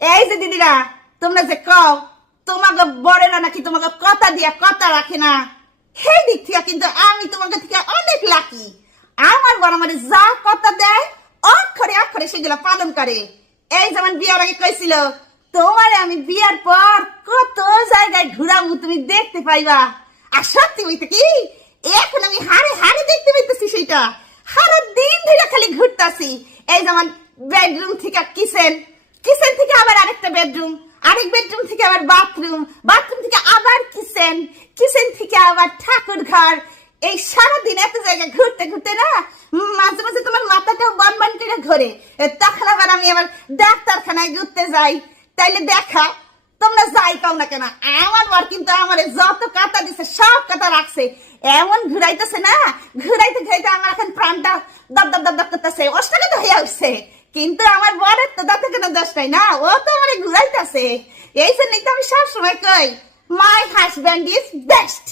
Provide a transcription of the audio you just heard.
এই যে দিদিরা, তোমরা যে কও তোমাকে বড়েরা নাকি তোমাকে কথা দিয়া কথা রাখে না, সেই দিক থেকে কিন্তু আমি তোমাকে থেকে অনেক লাকি। আমার বড় মানে যা কথা দেয় অক্ষরে অক্ষরে সেগুলো পালন করে। এই যেমন বিয়ার আগে কইছিল তোমারে আমি বিয়ার পর কত জায়গায় ঘুরাবো তুমি দেখতে পাইবা। আর সত্যি বলতে কি এখন আমি হারে হারে দেখতে পাইতেছি সেটা। সারা দিন ধরে খালি ঘুরতাছি। এই যেমন বেডরুম থেকে কিচেন, কিচেন থেকে আবার আরেকটা বেডরুম, আরেক বেডরুম থেকে আবার বাথরুম, বাথরুম থেকে আবার কিচেন, কিচেন থেকে আবার ঠাকুর ঘর। এই সারাদিন এত জায়গায় ঘুরতে ঘুরতে না মাঝে মাঝে তোমার মাথাটাও বন বন করে ঘোরে। তখন আবার আমি আবার ডাক্তারখানায় ঘুরতে যাই। তাইলে দেখা তোমরা যাই কাও না কেন, আমার বর কিন্তু আমার যত কাটা দিছে সব কাটা রাখছে। এমন ঘুরাইতেছে না, ঘুরাইতে ঘুরাইতে আমার এখন প্রাণটা দপ দপ দপ দপ করতেছে, অষ্টাগত হয়ে উঠছে। কিন্তু আমার বরের তো দাঁতে কোনো দোষ নাই না, ও তো আমার ঘুরাইতেছে। এই জন্যই তো আমি সবসময় কই মাই হাজব্যান্ড ইজ বেস্ট।